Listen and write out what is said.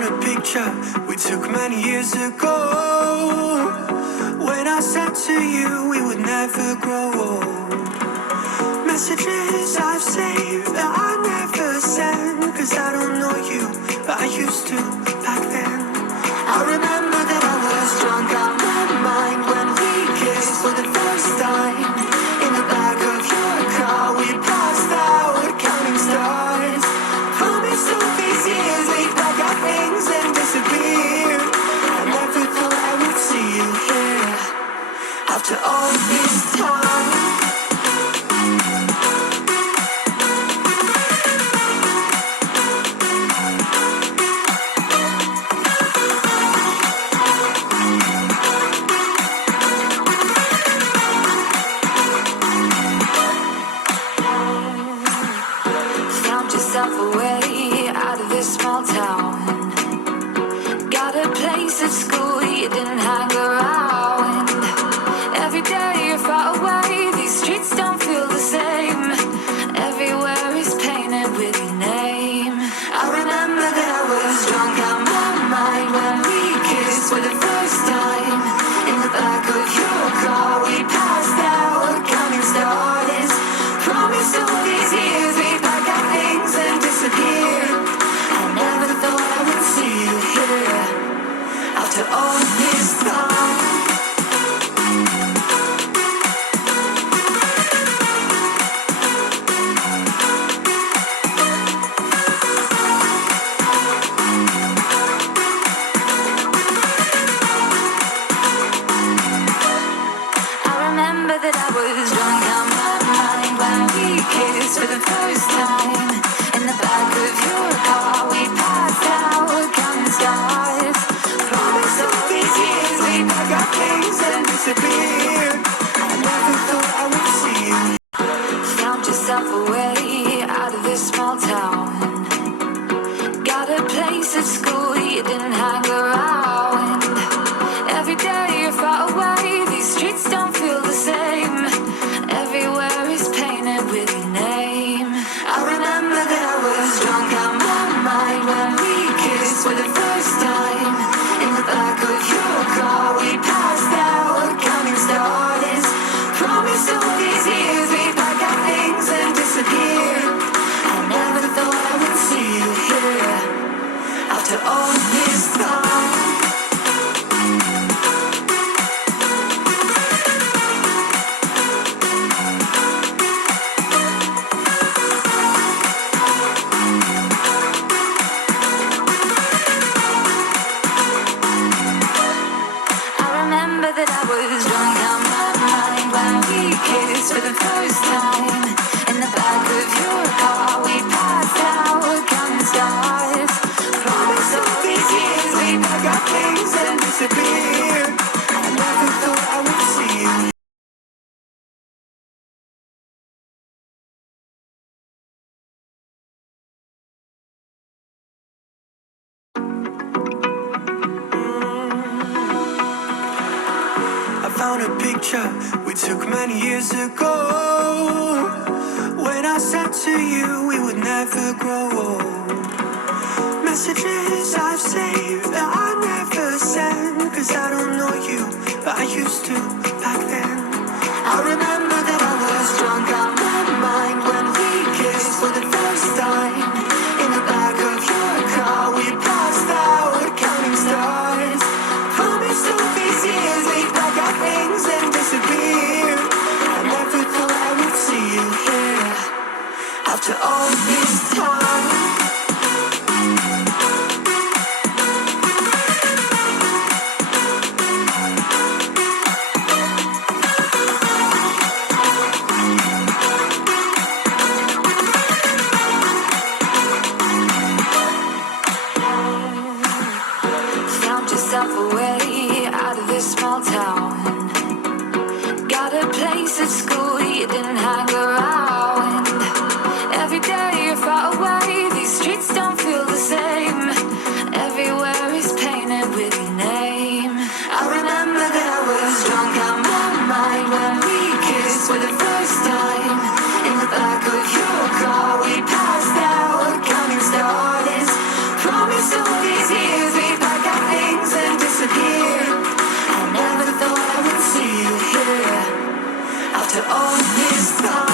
found a picture we took many years ago, when I said to you we would never grow old. Messages I've saved that I never sent, cause I don't know you, but I used to back then. I remember that I was drunk out my mind when we kissed for the first time. In the back of your car we passed out counting stars. Promised all these years we'd pack our things and disappear. I never thought I would see you here after all this time. Away out of this small town. Got a place at school you didn't hang around. Every day you're far away, these streets don't feel the same. Everywhere is painted with your name. I remember that I was drunk out my mind when we kissed for the first time. In the back of your car we passed out counting stars. Promised all these years we'd pack our things and disappear. I never thought I would see you here after all this time. I remember that I was drunk out my mind when we kissed for the first time. In the back of your car we passed out counting stars. Promised all these years we'd pack our things and disappear. I never thought I would see you. Found yourself away out of this small town. Got a place at school you didn't hang around. Every day you're far away, these streets don't feel the same. Everywhere is painted with your name. I remember that I was drunk out my mind when we kissed for the first time. In the back of your car we passed out counting stars. Promised all these years we'd pack our things and disappear. I never thought I would see you here after all this time. That I was drunk out my mind when we kissed for the first time. In the back of your car we passed out counting stars. Promised all these years we'd pack our things and disappear. I never thought I would see you. Found a picture we took many years ago, when I said to you we would never grow old. Messages I've saved that I never sent, cause I don't know you, but I used to back then. I remember that I was drunk out my mind when we kissed for the first time. In the back of your car we passed out counting stars. Promised all these years we'd pack our things and disappear. I never thought I would see you here after all this time. Found yourself away out of this small town. Got a place at school you didn't hang around. Every day you're far away, these streets don't feel the same. Everywhere is painted with your name. I remember that I was drunk out my mind when we kissed for the first time. In the back of your car we passed out counting stars. Promised all these years to all his thoughts.